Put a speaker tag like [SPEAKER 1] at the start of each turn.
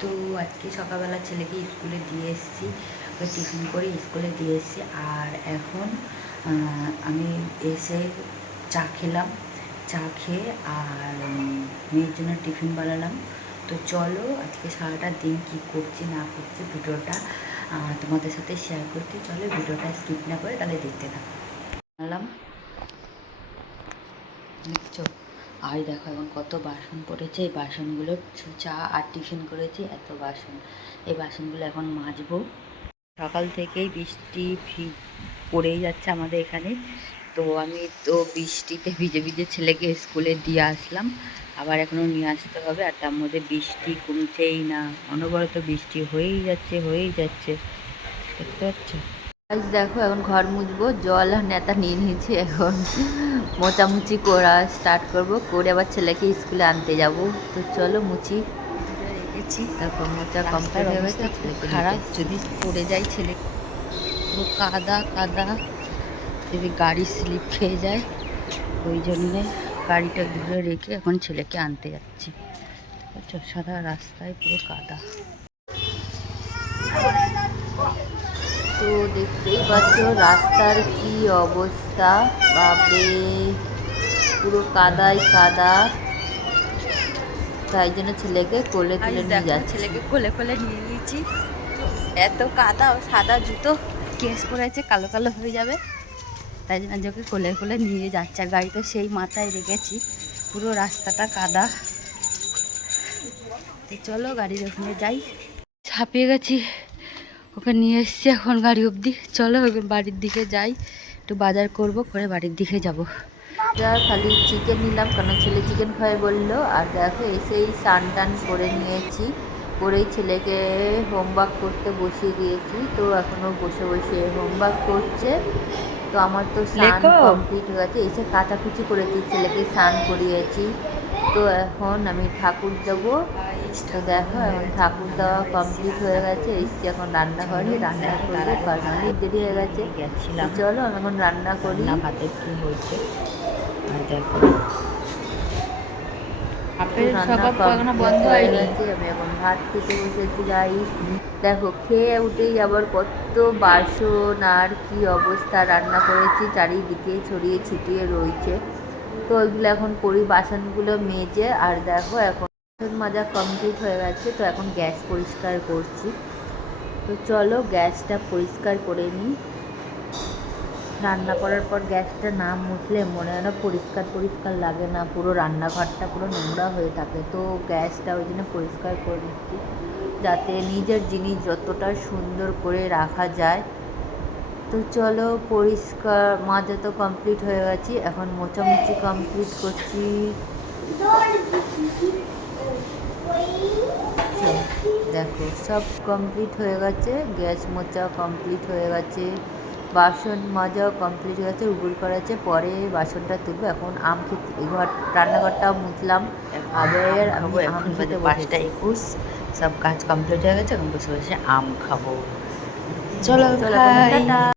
[SPEAKER 1] তো আজকে সকালবেলা ছেলেকে স্কুলে দিয়ে এসেছি টিফিন করে স্কুলে দিয়ে এসেছি। আর এখন আমি এসে চা খেলাম। চা খেয়ে আর মেয়ের জন্য টিফিন বানালাম। তো চলো আজকে সারাটা দিন কী করছি, না করছি ভিডিওটা তোমাদের সাথে শেয়ার করতে চলো ভিডিওটা স্কিপ না করে তাহলে দেখতে থাকো। বানালাম। দেখছ? আর দেখো এখন কত বাসন পড়েছে, এই বাসনগুলো চা আর টিফিন করেছি, এত বাসন। এই বাসনগুলো এখন মাজবো। সকাল থেকেই বৃষ্টি পড়েই যাচ্ছে আমাদের এখানে। তো আমি তো বৃষ্টিতে ভিজে ভিজে ছেলেকে স্কুলে দিয়ে আসলাম। আবার এখনও নিয়ে আসতে হবে, আর তার মধ্যে বৃষ্টি কমছেই না। অনবরত বৃষ্টি হয়েই যাচ্ছে হয়েই যাচ্ছে। দেখতে পাচ্ছ? আজ দেখো এখন ঘর মুছবো জল আর নেতা নিয়ে নিয়েছি এখন। মোচামুচি করা স্টার্ট করব করে আবার ছেলেকে স্কুলে আনতে যাব। তো চলো মুচি রেখেছি। তারপর মোচা কমপ্লিট হয়ে গেছে খারাপ যদি পড়ে যায় ছেলে। পুরো কাদা কাদা। যদি গাড়ি স্লিপ খেয়ে যায় ওই জন্যে গাড়িটা দূরে রেখে এখন ছেলেকে আনতে যাচ্ছি। সারা রাস্তায় পুরো কাদা। তো দেখতেই পাচ্ছ রাস্তার কি অবস্থা। বাপরে পুরো কাদাই কাদা। তাই জন্য ছেলেকে কোলে তুলে নিয়ে যাচ্ছে। ছেলেকে কোলে কোলে নিয়ে নিয়েছি। এত কাদা ও সাদা জুতো কেস করেছে কালো কালো হয়ে যাবে। তাই জন্য ওকে কোলে কোলে নিয়ে যাচ্ছে আর গাড়ি তো সেই মাথায় রেখেছি। পুরো রাস্তাটা কাদা। তো চলো গাড়ির ওখানে যাই। ছাপিয়ে গেছি। ওকে নিয়ে এসছি এখন গাড়ি অবধি। চলো এখন বাড়ির দিকে যাই। একটু বাজার করব করে বাড়ির দিকে যাব। যা খালি চিকেন নিলাম কারণ ছেলে চিকেন খায় বলল। আর দেখো এসেই স্নান টান করে নিয়েছি। করেই ছেলেকে হোমওয়ার্ক করতে বসিয়ে দিয়েছি। তো এখনও বসে বসে হোমওয়ার্ক করছে। তো আমার তো স্নান কমপ্লিট হয়ে গেছে। এসে কাচাকুচি করেছি ছেলেকে স্নান করিয়েছি। তো এখন আমি ঠাকুর দেবো তো দেখো এখন ঠাকুর দেওয়া কমপ্লিট হয়ে গেছে। এসছি এখন রান্না করে অনেক দেরি হয়ে গেছে। গেছিলাম চলো আমি এখন রান্না করি। ভাতের কি হয়েছে দেখো রান্না আমি এখন ভাত খেতে বসেছি যাই দেখো খেয়ে উঠেই আবার কত বাসন আর কি অবস্থা। রান্না করেছি চারিদিকে ছড়িয়ে ছিটিয়ে রয়েছে। তো ওইগুলো এখন করি, বাসনগুলো মেজে। আর দেখো, এখন বাসন মাজা কমপ্লিট হয়ে গেছে, তো এখন গ্যাস পরিষ্কার করছি। তো চলো, গ্যাসটা পরিষ্কার করে নিই। রান্না করার পর গ্যাসটা না মুছলে মনে হয় না পরিষ্কার পরিষ্কার লাগে না, পুরো রান্নাঘরটা পুরো নোংরা হয়ে থাকে। তো গ্যাসটা ওই জন্য পরিষ্কার করে দিচ্ছি যাতে নিজের জিনিস যতটা সুন্দর করে রাখা যায়। তো চলো পরিষ্কার মাজা তো কমপ্লিট হয়ে গেছি এখন মোচামুচি কমপ্লিট করছি। দেখো সব কমপ্লিট হয়ে গেছে গ্যাস মোচা কমপ্লিট হয়ে গেছে বাসন মাজাও কমপ্লিট হয়ে গেছে উগুর করেছে পরে বাসনটা তুলবো। এখন আম খেতে এই ঘর রান্নাঘরটাও মুছলাম। আবার আমি খেতে
[SPEAKER 2] পাঁচটা একুশ সব কাজ কমপ্লিট হয়ে গেছে এখন বসে বসে আম খাব। চলো
[SPEAKER 1] চলো